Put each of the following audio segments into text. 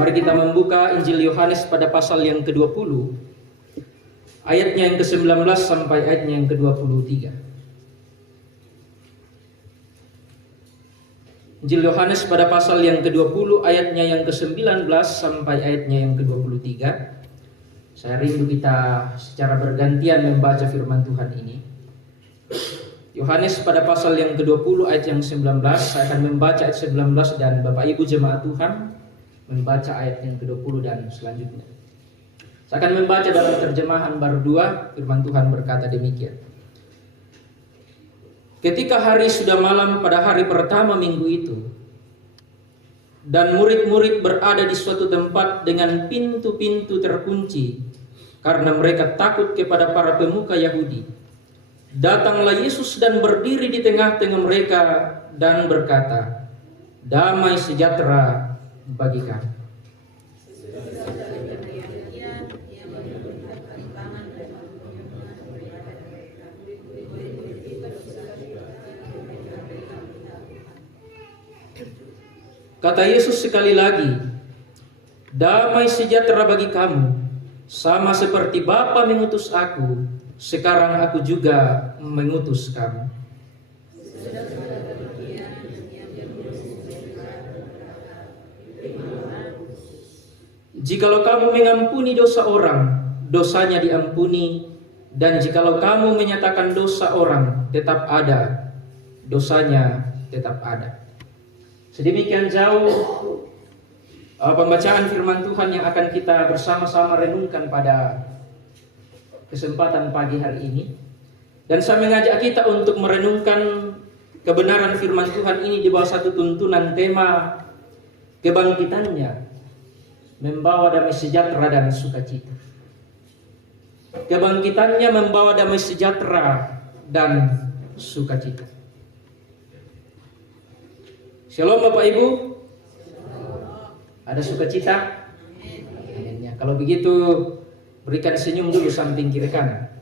Mari kita membuka Injil Yohanes pada pasal yang ke-20, ayatnya yang ke-19 sampai ayatnya yang ke-23. Injil Yohanes pada pasal yang ke-20, ayatnya yang ke-19 sampai ayatnya yang ke-23. Saya rindu kita secara bergantian membaca firman Tuhan ini. Yohanes pada pasal yang ke-20 ayat yang 19, saya akan membaca ayat 19 dan Bapak Ibu jemaat Tuhan membaca ayat yang ke-20 dan selanjutnya. Saya akan membaca dalam terjemahan baru 2, firman Tuhan berkata demikian. Ketika hari sudah malam pada hari pertama minggu itu, dan murid-murid berada di suatu tempat dengan pintu-pintu terkunci, karena mereka takut kepada para pemuka Yahudi, datanglah Yesus dan berdiri di tengah-tengah mereka dan berkata, "Damai sejahtera bagi kamu." Kata Yesus sekali lagi, "Damai sejahtera bagi kamu, sama seperti Bapa mengutus aku, sekarang aku juga mengutus kamu." Jikalau kamu mengampuni dosa orang, dosanya diampuni, dan jikalau kamu menyatakan dosa orang tetap ada, dosanya tetap ada. Sedemikian jauh pembacaan firman Tuhan yang akan kita bersama-sama renungkan pada kesempatan pagi hari ini. Dan saya mengajak kita untuk merenungkan kebenaran firman Tuhan ini di bawah satu tuntunan tema kebangkitannya membawa damai sejahtera dan sukacita. Kebangkitannya membawa damai sejahtera dan sukacita. Shalom Bapak Ibu. Ada sukacita? Amin. Kalau begitu berikan senyum dulu samping kiri kanan.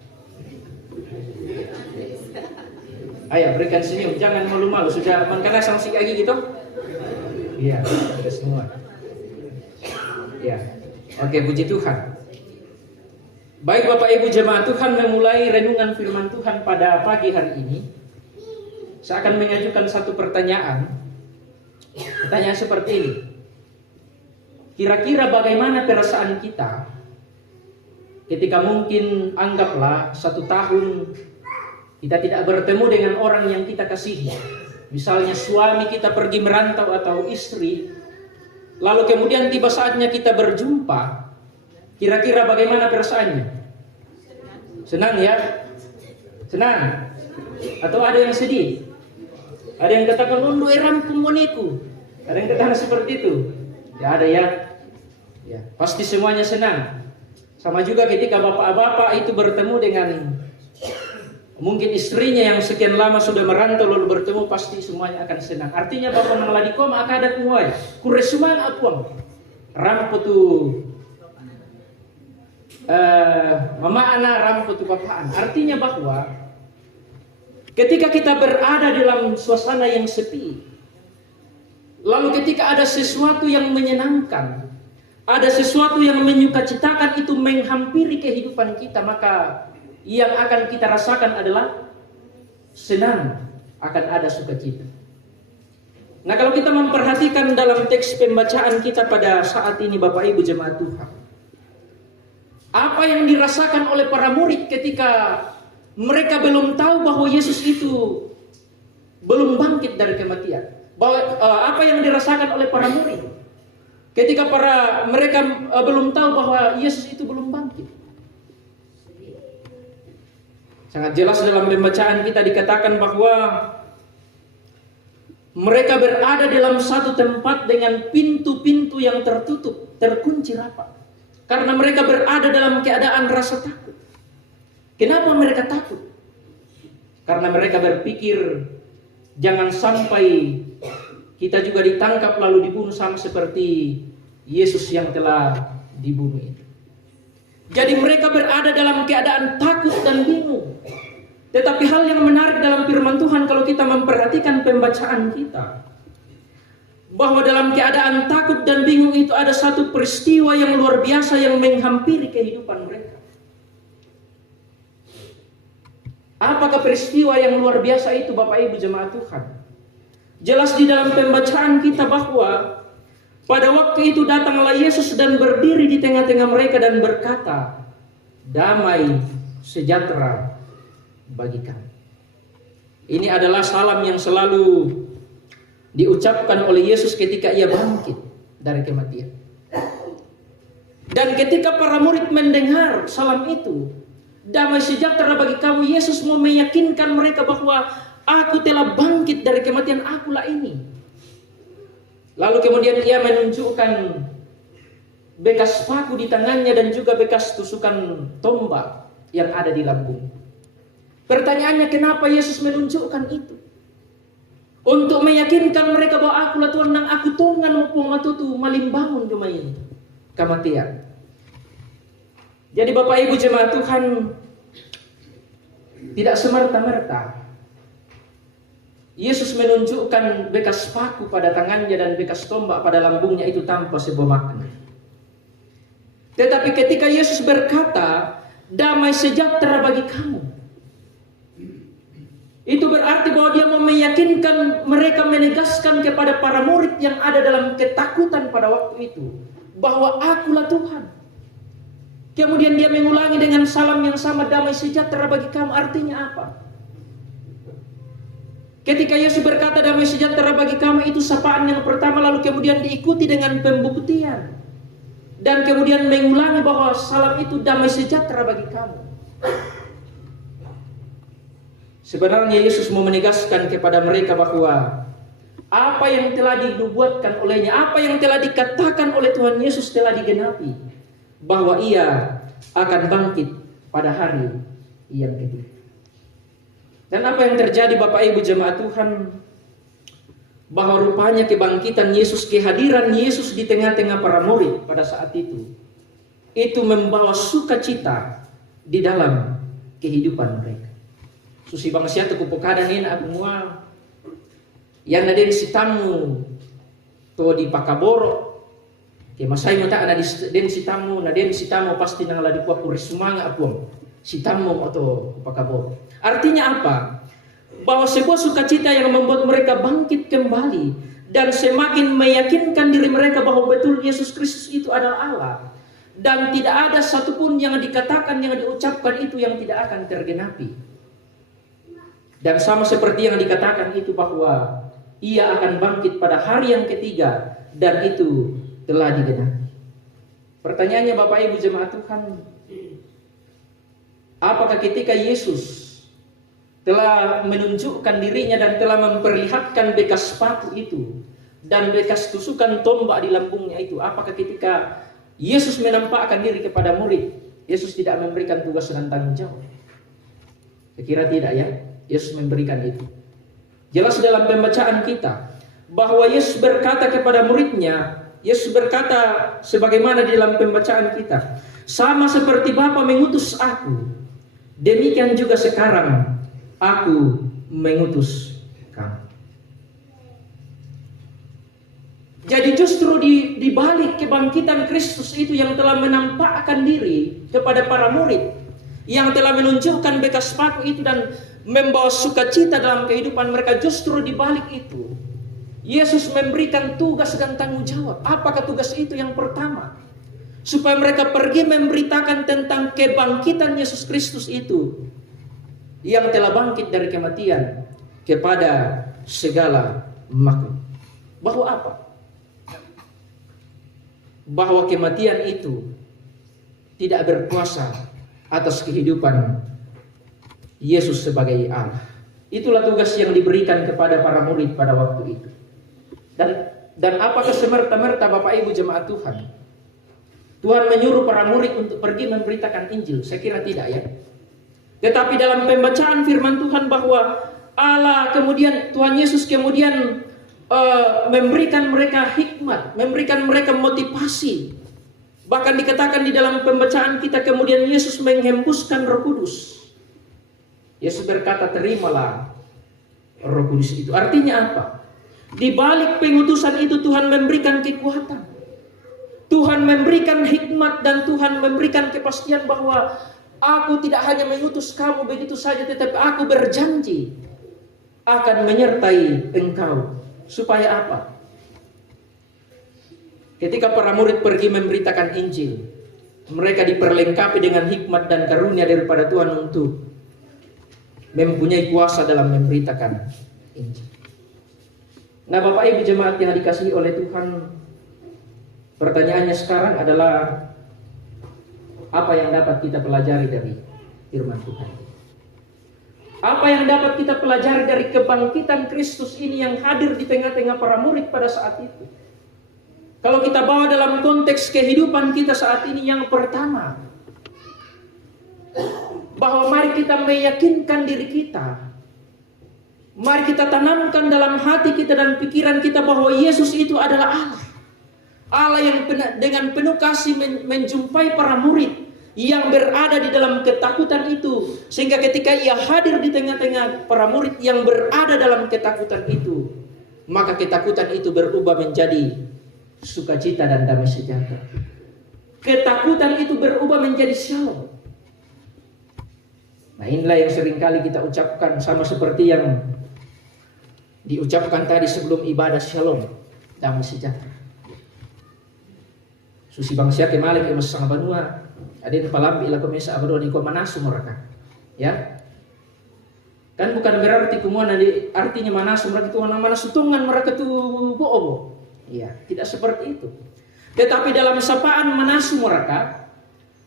Ayo berikan senyum, jangan malu-malu. Sudah mengkena sanksi lagi gitu? Iya, sudah semua. Ya, oke, puji Tuhan. Baik Bapak Ibu jemaat Tuhan, memulai renungan firman Tuhan pada pagi hari ini, saya akan mengajukan satu pertanyaan. Pertanyaan seperti ini. Kira-kira bagaimana perasaan kita ketika mungkin anggaplah 1 tahun kita tidak bertemu dengan orang yang kita kasihi. Misalnya suami kita pergi merantau atau istri, lalu kemudian tiba saatnya kita berjumpa. Kira-kira bagaimana perasaannya? Senang ya? Senang? Atau ada yang sedih? Ada yang katakan, "Londo rampung moneku." Ada yang katakan seperti itu? Ya ada ya. Ya, pasti semuanya senang. Sama juga ketika bapak-bapak itu bertemu dengan mungkin istrinya yang sekian lama sudah merantau lalu bertemu, pasti semuanya akan senang. Artinya bapak mengaladikom akadat muai. Kuresuman apuang. Rampo tu mama ana rampo tu papaan. Artinya bahwa ketika kita berada dalam suasana yang sepi, lalu ketika ada sesuatu yang menyenangkan, ada sesuatu yang menyukacitakan itu menghampiri kehidupan kita, maka yang akan kita rasakan adalah senang, akan ada sukacita. Nah, kalau kita memperhatikan dalam teks pembacaan kita pada saat ini Bapak Ibu jemaat Tuhan, apa yang dirasakan oleh para murid ketika mereka belum tahu bahwa Yesus itu belum bangkit dari kematian? Apa yang dirasakan oleh para murid ketika mereka belum tahu bahwa Yesus itu belum bangkit? Sangat jelas dalam pembacaan kita dikatakan bahwa mereka berada dalam satu tempat dengan pintu-pintu yang tertutup, terkunci rapat. Karena mereka berada dalam keadaan rasa takut. Kenapa mereka takut? Karena mereka berpikir jangan sampai kita juga ditangkap lalu dibunuh sama seperti Yesus yang telah dibunuh itu. Jadi mereka berada dalam keadaan takut dan bingung. Tetapi hal yang menarik dalam firman Tuhan kalau kita memperhatikan pembacaan kita, bahwa dalam keadaan takut dan bingung itu ada satu peristiwa yang luar biasa yang menghampiri kehidupan mereka. Apakah peristiwa yang luar biasa itu, Bapak Ibu jemaat Tuhan? Jelas di dalam pembacaan kita bahwa pada waktu itu datanglah Yesus dan berdiri di tengah-tengah mereka dan berkata, "Damai sejahtera bagi kamu." Ini adalah salam yang selalu diucapkan oleh Yesus ketika ia bangkit dari kematian. Dan ketika para murid mendengar salam itu, "Damai sejahtera bagi kamu," Yesus mau meyakinkan mereka bahwa aku telah bangkit dari kematian, akulah ini. Lalu kemudian ia menunjukkan bekas paku di tangannya dan juga bekas tusukan tombak yang ada di lambung. Pertanyaannya, kenapa Yesus menunjukkan itu? Untuk meyakinkan mereka bahwa akulah Tuhan nang aku tungan mumpung matutu malimbangun cuma ini kematian. Jadi Bapak Ibu jemaat Tuhan, tidak semerta-merta Yesus menunjukkan bekas paku pada tangannya dan bekas tombak pada lambungnya itu tanpa sebuah makna. Tetapi ketika Yesus berkata, "Damai sejahtera bagi kamu," itu berarti bahwa dia mau meyakinkan mereka, menegaskan kepada para murid yang ada dalam ketakutan pada waktu itu bahwa akulah Tuhan. Kemudian dia mengulangi dengan salam yang sama, "Damai sejahtera bagi kamu." Artinya apa? Ketika Yesus berkata damai sejahtera bagi kamu, itu sapaan yang pertama, lalu kemudian diikuti dengan pembuktian. Dan kemudian mengulangi bahwa salam itu damai sejahtera bagi kamu. Sebenarnya Yesus mau menegaskan kepada mereka bahwa apa yang telah dinubuatkan olehnya, apa yang telah dikatakan oleh Tuhan Yesus telah digenapi, bahwa ia akan bangkit pada hari yang ketiga. Dan apa yang terjadi Bapak Ibu jemaat Tuhan, bahwa rupanya kebangkitan Yesus, kehadiran Yesus di tengah-tengah para murid pada saat itu membawa sukacita di dalam kehidupan mereka. Susi bangsia tu kupokada nina agumua yang naden si tamu to di pakaboro ke masai mata ana den si tamu pasti nang ladi kuat kurisumanga apuang si tamu atau pakaboro. Artinya apa? Bahwa sebuah sukacita yang membuat mereka bangkit kembali dan semakin meyakinkan diri mereka bahwa betul Yesus Kristus itu adalah Allah, dan tidak ada satupun yang dikatakan, yang diucapkan itu yang tidak akan tergenapi. Dan sama seperti yang dikatakan itu bahwa ia akan bangkit pada hari yang ketiga, dan itu telah digenapi. Pertanyaannya Bapak Ibu jemaat Tuhan, apakah ketika Yesus telah menunjukkan dirinya dan telah memperlihatkan bekas paku itu dan bekas tusukan tombak di lambungnya itu, apakah ketika Yesus menampakkan diri kepada murid, Yesus tidak memberikan tugas dan tanggung jawab? Saya kira tidak ya. Yesus memberikan itu. Jelas dalam pembacaan kita bahwa Yesus berkata kepada muridnya, Yesus berkata sebagaimana di dalam pembacaan kita, "Sama seperti Bapa mengutus aku, demikian juga sekarang aku mengutus kamu." Jadi justru di balik kebangkitan Kristus itu yang telah menampakkan diri kepada para murid, yang telah menunjukkan bekas paku itu dan membawa sukacita dalam kehidupan mereka, justru di balik itu Yesus memberikan tugas dan tanggung jawab. Apakah tugas itu? Yang pertama, supaya mereka pergi memberitakan tentang kebangkitan Yesus Kristus itu yang telah bangkit dari kematian kepada segala makhluk. Bahwa apa? Bahwa kematian itu tidak berkuasa atas kehidupan Yesus sebagai Allah. Itulah tugas yang diberikan kepada para murid pada waktu itu. Dan apakah semerta-merta Bapak Ibu jemaat Tuhan, Tuhan menyuruh para murid untuk pergi memberitakan Injil? Saya kira tidak ya. Tetapi dalam pembacaan firman Tuhan bahwa Allah kemudian, Tuhan Yesus kemudian memberikan mereka hikmat, memberikan mereka motivasi. Bahkan dikatakan di dalam pembacaan kita kemudian Yesus menghembuskan Roh Kudus. Yesus berkata, "Terimalah Roh Kudus itu." Artinya apa? Di balik pengutusan itu Tuhan memberikan kekuatan. Tuhan memberikan hikmat dan Tuhan memberikan kepastian bahwa aku tidak hanya mengutus kamu begitu saja, tetapi aku berjanji akan menyertai engkau. Supaya apa? Ketika para murid pergi memberitakan Injil, mereka diperlengkapi dengan hikmat dan karunia daripada Tuhan untuk mempunyai kuasa dalam memberitakan Injil. Nah, Bapak Ibu jemaat yang dikasihi oleh Tuhan, pertanyaannya sekarang adalah apa yang dapat kita pelajari dari firman Tuhan? Apa yang dapat kita pelajari dari kebangkitan Kristus ini yang hadir di tengah-tengah para murid pada saat itu? Kalau kita bawa dalam konteks kehidupan kita saat ini, yang pertama, bahwa mari kita meyakinkan diri kita. Mari kita tanamkan dalam hati kita dan pikiran kita bahwa Yesus itu adalah Allah. Allah yang dengan penuh kasih menjumpai para murid yang berada di dalam ketakutan itu. Sehingga ketika ia hadir di tengah-tengah para murid yang berada dalam ketakutan itu, maka ketakutan itu berubah menjadi sukacita dan damai sejahtera. Ketakutan itu berubah menjadi shalom. Nah, inilah yang seringkali kita ucapkan, sama seperti yang diucapkan tadi sebelum ibadah, shalom, damai sejahtera. Susi bangsa ke malik ke masang banua, adin palam ila komesa abadua ni komanasu mereka. Ya. Kan bukan berarti kumuan artinya manasu mereka itu manasu tungan mereka itu bobo. Ya, tidak seperti itu. Tetapi dalam sapaan manasu mereka,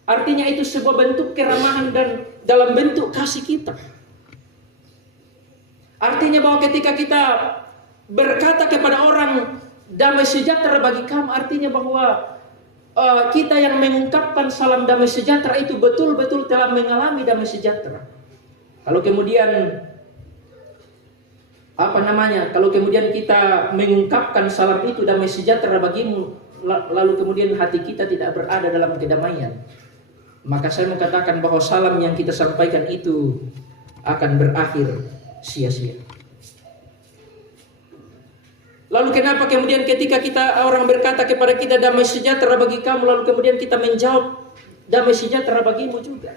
artinya itu sebuah bentuk keramahan dan dalam bentuk kasih kita. Artinya bahwa ketika kita berkata kepada orang damai sejahtera bagi kamu, artinya bahwa kita yang mengungkapkan salam damai sejahtera itu betul-betul telah mengalami damai sejahtera. Kalau kemudian kalau kemudian kita mengungkapkan salam itu damai sejahtera bagimu, lalu kemudian hati kita tidak berada dalam kedamaian, maka saya mengatakan bahwa salam yang kita sampaikan itu akan berakhir sia-sia. Lalu kenapa kemudian ketika orang berkata kepada kita damai sejahtera bagi kamu, lalu kemudian kita menjawab damai sejahtera bagimu juga?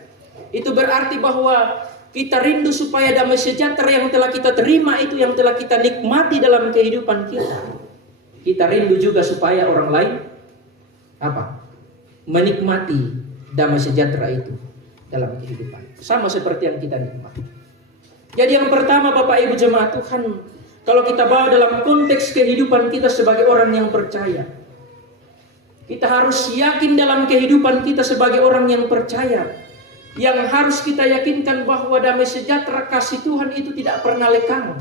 Itu berarti bahwa kita rindu supaya damai sejahtera yang telah kita terima itu, yang telah kita nikmati dalam kehidupan kita, kita rindu juga supaya orang lain menikmati damai sejahtera itu dalam kehidupan, sama seperti yang kita nikmati. Jadi yang pertama, Bapak Ibu jemaat Tuhan, kalau kita bawa dalam konteks kehidupan kita sebagai orang yang percaya, kita harus yakin dalam kehidupan kita sebagai orang yang percaya. Yang harus kita yakinkan bahwa damai sejahtera kasih Tuhan itu tidak pernah lekang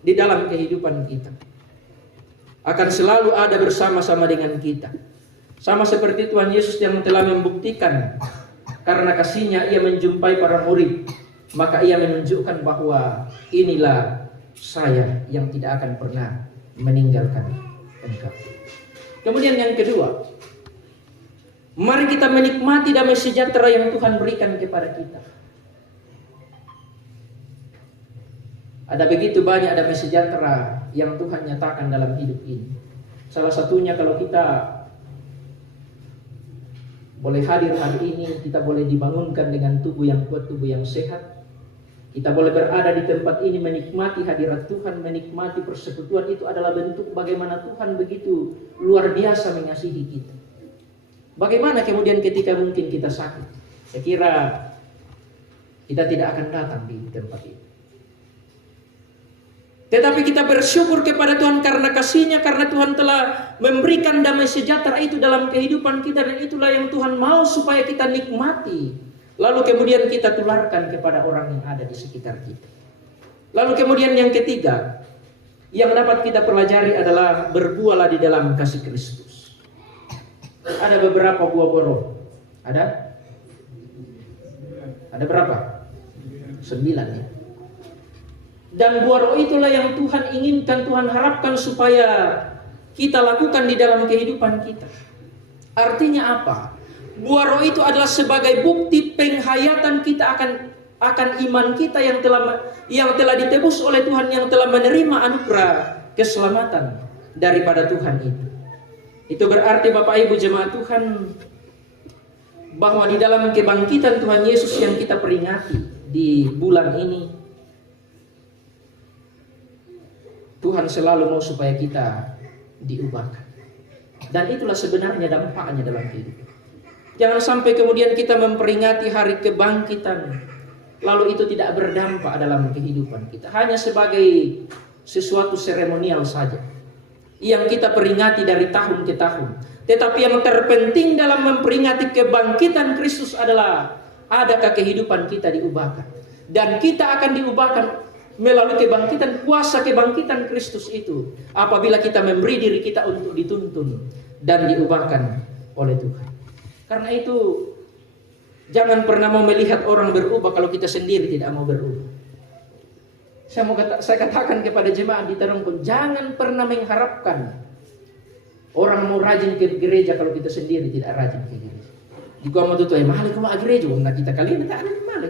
di dalam kehidupan kita. Akan selalu ada bersama-sama dengan kita. Sama seperti Tuhan Yesus yang telah membuktikan karena kasih-Nya ia menjumpai para murid, maka ia menunjukkan bahwa inilah saya yang tidak akan pernah meninggalkan engkau. Kemudian yang kedua, mari kita menikmati damai sejahtera yang Tuhan berikan kepada kita. Ada begitu banyak damai sejahtera yang Tuhan nyatakan dalam hidup ini. Salah satunya kalau kita boleh hadir hari ini, kita boleh dibangunkan dengan tubuh yang kuat, tubuh yang sehat. Kita boleh berada di tempat ini menikmati hadirat Tuhan, menikmati persekutuan, itu adalah bentuk bagaimana Tuhan begitu luar biasa mengasihi kita. Bagaimana kemudian ketika mungkin kita sakit? Saya kira kita tidak akan datang di tempat ini. Tetapi kita bersyukur kepada Tuhan karena kasih-Nya, karena Tuhan telah memberikan damai sejahtera itu dalam kehidupan kita, dan itulah yang Tuhan mau supaya kita nikmati. Lalu kemudian kita tularkan kepada orang yang ada di sekitar kita. Lalu kemudian yang ketiga, yang dapat kita pelajari adalah berbuahlah di dalam kasih Kristus. Ada beberapa buah borong. Ada berapa? 9 ya. Dan buah roh itulah yang Tuhan inginkan, Tuhan harapkan supaya kita lakukan di dalam kehidupan kita. Artinya apa? Buah roh itu adalah sebagai bukti penghayatan kita akan iman kita yang telah ditebus oleh Tuhan, yang telah menerima anugerah keselamatan daripada Tuhan itu. Itu berarti Bapak Ibu jemaat Tuhan, bahwa di dalam kebangkitan Tuhan Yesus yang kita peringati di bulan ini, Tuhan selalu mau supaya kita diubahkan. Dan itulah sebenarnya dampaknya dalam kehidupan. Jangan sampai kemudian kita memperingati hari kebangkitan, lalu itu tidak berdampak dalam kehidupan kita. Hanya sebagai sesuatu seremonial saja, yang kita peringati dari tahun ke tahun. Tetapi yang terpenting dalam memperingati kebangkitan Kristus adalah, adakah kehidupan kita diubahkan. Dan kita akan diubahkan melalui kebangkitan, kuasa kebangkitan Kristus itu, apabila kita memberi diri kita untuk dituntun dan diubahkan oleh Tuhan. Karena itu, jangan pernah mau melihat orang berubah kalau kita sendiri tidak mau berubah. Saya katakan kepada jemaat di Tarongkong, jangan pernah mengharapkan orang mau rajin ke gereja kalau kita sendiri tidak rajin ke gereja. Di gua mau tuh mahal kau mau gereja, nggak kita kalian tak ada mahal.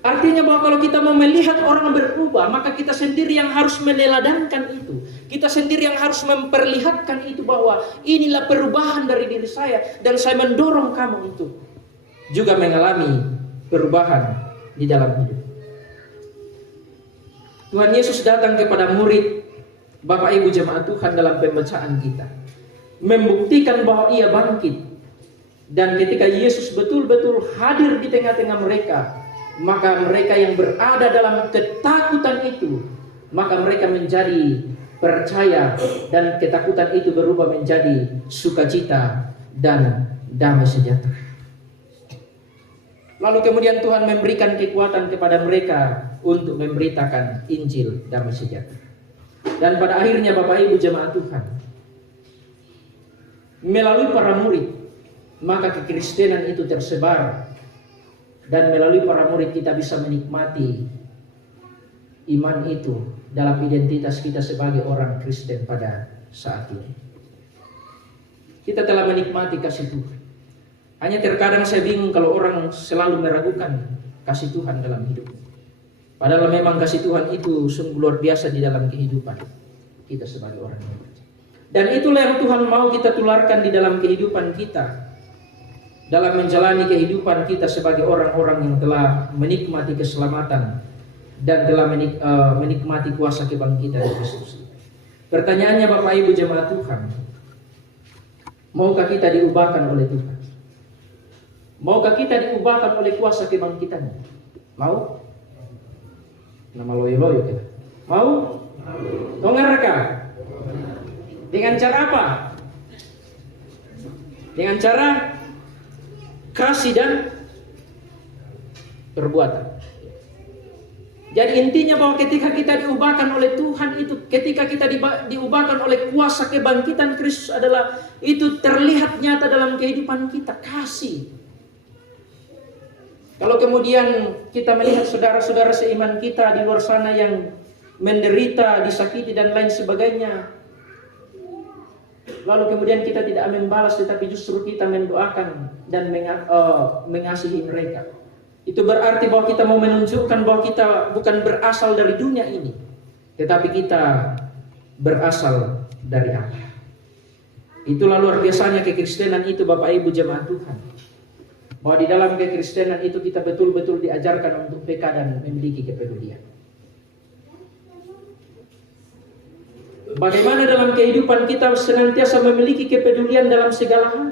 Artinya bahwa kalau kita mau melihat orang berubah, maka kita sendiri yang harus meneladankan itu. Kita sendiri yang harus memperlihatkan itu, bahwa inilah perubahan dari diri saya, dan saya mendorong kamu untuk juga mengalami perubahan di dalam hidup. Tuhan Yesus datang kepada murid, Bapak Ibu jemaat Tuhan, dalam pembacaan kita, membuktikan bahwa ia bangkit. Dan ketika Yesus betul-betul hadir di tengah-tengah mereka, maka mereka yang berada dalam ketakutan itu, maka mereka menjadi percaya, dan ketakutan itu berubah menjadi sukacita dan damai sejahtera. Lalu kemudian Tuhan memberikan kekuatan kepada mereka untuk memberitakan Injil damai sejahtera. Dan pada akhirnya Bapak Ibu jemaat Tuhan, melalui para murid, maka kekristenan itu tersebar. Dan melalui para murid kita bisa menikmati iman itu dalam identitas kita sebagai orang Kristen pada saat ini. Kita telah menikmati kasih Tuhan. Hanya terkadang saya bingung kalau orang selalu meragukan kasih Tuhan dalam hidup. Padahal memang kasih Tuhan itu sungguh luar biasa di dalam kehidupan kita sebagai orang yang percaya. Dan itulah yang Tuhan mau kita tularkan di dalam kehidupan kita, dalam menjalani kehidupan kita sebagai orang-orang yang telah menikmati keselamatan dan telah menikmati kuasa kebangkitan Kristus. Pertanyaannya Bapak Ibu jemaat Tuhan, maukah kita diubahkan oleh Tuhan? Maukah kita diubahkan oleh kuasa kebangkitan? Mau? Nama loyo-loyo kita. Mau? Tongaraka? Dengan cara apa? Dengan cara kasih dan perbuatan. Jadi intinya bahwa ketika kita diubahkan oleh Tuhan itu, ketika kita diubahkan oleh kuasa kebangkitan Kristus, adalah itu terlihat nyata dalam kehidupan kita, kasih. Kalau kemudian kita melihat saudara-saudara seiman kita di luar sana yang menderita, disakiti dan lain sebagainya, lalu kemudian kita tidak membalas, tetapi justru kita mendoakan dan mengasihi mereka, itu berarti bahwa kita mau menunjukkan bahwa kita bukan berasal dari dunia ini, tetapi kita berasal dari Allah. Itulah luar biasanya kekristenan itu Bapak Ibu jemaat Tuhan, bahwa di dalam kekristenan itu kita betul-betul diajarkan untuk peka dan memiliki kepedulian. Bagaimana dalam kehidupan kita senantiasa memiliki kepedulian dalam segala hal.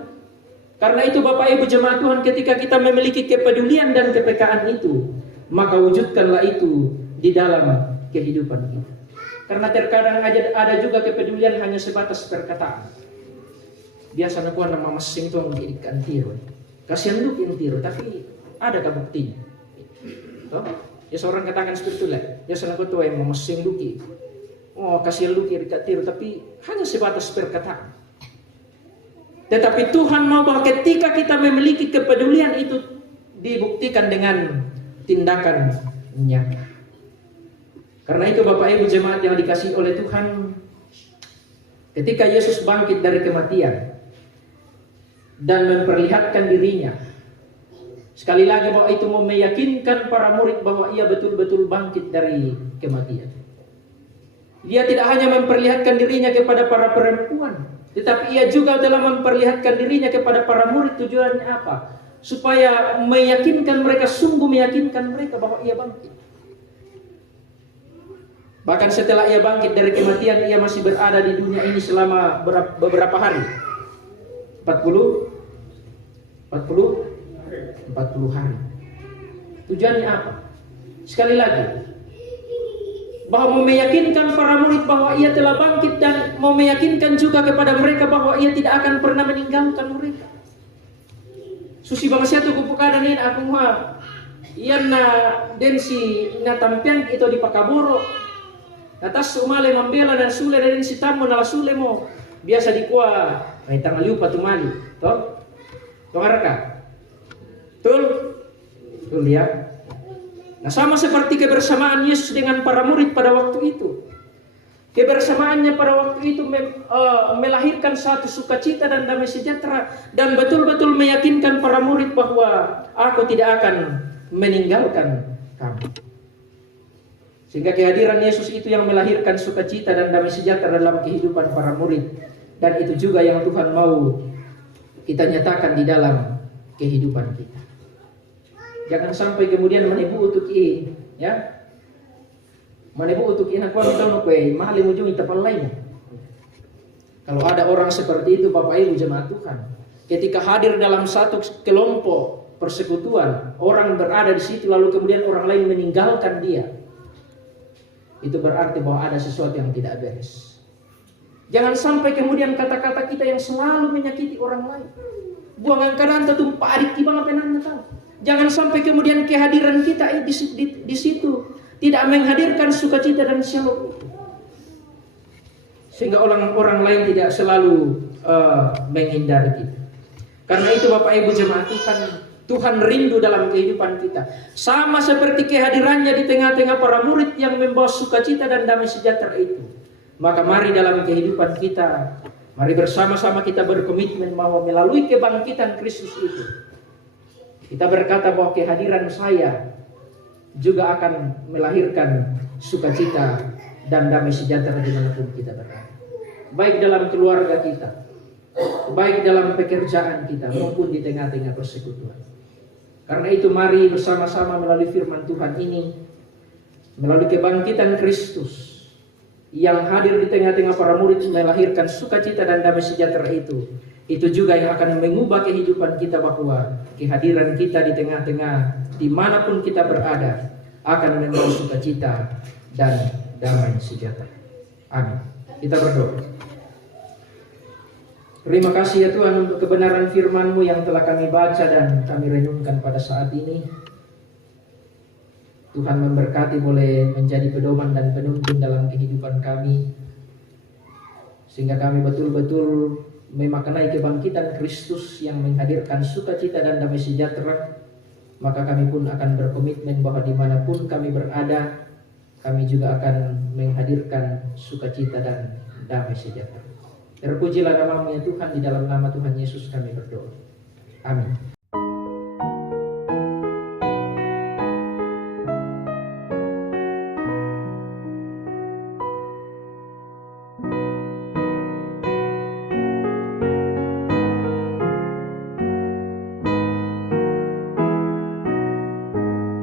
Karena itu Bapak Ibu jemaat Tuhan, ketika kita memiliki kepedulian dan kepekaan itu, maka wujudkanlah itu di dalam kehidupan kita. Karena terkadang ada juga kepedulian hanya sebatas perkataan. Biasa nakuan nama masing tuang ikan tiro. Kasihan lu tiro, tapi adakah buktinya? Toh? Ya seorang katakan seperti itu lah. Ya sana tuh yang memasing luki. Oh kasihan lu ikan tiro, tapi hanya sebatas perkataan. Tetapi Tuhan mau bahwa ketika kita memiliki kepedulian itu dibuktikan dengan tindakan nyata. Karena itu Bapak Ibu jemaat yang dikasihi oleh Tuhan, ketika Yesus bangkit dari kematian dan memperlihatkan dirinya, sekali lagi bahwa itu mau meyakinkan para murid bahwa ia betul-betul bangkit dari kematian. Dia tidak hanya memperlihatkan dirinya kepada para perempuan, tetapi ia juga telah memperlihatkan dirinya kepada para murid. Tujuannya apa? Supaya meyakinkan mereka, sungguh meyakinkan mereka bahwa ia bangkit. Bahkan setelah ia bangkit dari kematian, ia masih berada di dunia ini selama beberapa hari. 40 hari. Tujuannya apa? Sekali lagi, bahwa meyakinkan para murid bahwa ia telah bangkit, dan mau meyakinkan juga kepada mereka bahwa ia tidak akan pernah meninggalkan mereka. Susi bangsa tu kupukadan ini aku mah iyan na densi na tampian itu di Pakaboro. Atas umale membela dan sule dan si tamu nala sule mo biasa dikua ay tangaliu patumali. Toh? Tungaraka. Betul ya. Nah, sama seperti kebersamaan Yesus dengan para murid pada waktu itu. Kebersamaannya pada waktu itu melahirkan satu sukacita dan damai sejahtera, dan betul-betul meyakinkan para murid bahwa aku tidak akan meninggalkan kamu. Sehingga kehadiran Yesus itu yang melahirkan sukacita dan damai sejahtera dalam kehidupan para murid, dan itu juga yang Tuhan mau kita nyatakan di dalam kehidupan kita. Jangan sampai kemudian menipu untuk ini, ya. Menipu untuk ini aku tahu kue, mahal ujung itu lain. Kalau ada orang seperti itu, Bapak Ibu jemaat Tuhan, ketika hadir dalam satu kelompok persekutuan, orang berada di situ lalu kemudian orang lain meninggalkan dia, itu berarti bahwa ada sesuatu yang tidak beres. Jangan sampai kemudian kata-kata kita yang selalu menyakiti orang lain, buang angkaran tumpah adik kibang apa yang tahu. Jangan sampai kemudian kehadiran kita di situ tidak menghadirkan sukacita dan shalom itu, sehingga orang-orang lain tidak selalu menghindari kita. Karena itu Bapak Ibu jemaat Tuhan rindu dalam kehidupan kita, sama seperti kehadirannya di tengah-tengah para murid yang membawa sukacita dan damai sejahtera itu. Maka mari dalam kehidupan kita, mari bersama-sama kita berkomitmen bahwa melalui kebangkitan Kristus itu, kita berkata bahwa kehadiran saya juga akan melahirkan sukacita dan damai sejahtera dimanapun kita berada. Baik dalam keluarga kita, baik dalam pekerjaan kita, maupun di tengah-tengah persekutuan. Karena itu mari bersama-sama melalui firman Tuhan ini, melalui kebangkitan Kristus yang hadir di tengah-tengah para murid melahirkan sukacita dan damai sejahtera itu juga yang akan mengubah kehidupan kita, bahwa kehadiran kita di tengah-tengah dimanapun kita berada akan membawa sukacita dan damai sejahtera. Amin. Kita berdoa. Terima kasih ya Tuhan untuk kebenaran firman-Mu yang telah kami baca dan kami renungkan pada saat ini. Tuhan memberkati, boleh menjadi pedoman dan penuntun dalam kehidupan kami, sehingga kami betul-betul memaknai kebangkitan Kristus yang menghadirkan sukacita dan damai sejahtera. Maka kami pun akan berkomitmen bahwa dimanapun kami berada, kami juga akan menghadirkan sukacita dan damai sejahtera. Terpujilah nama-Mu ya Tuhan, di dalam nama Tuhan Yesus kami berdoa. Amin.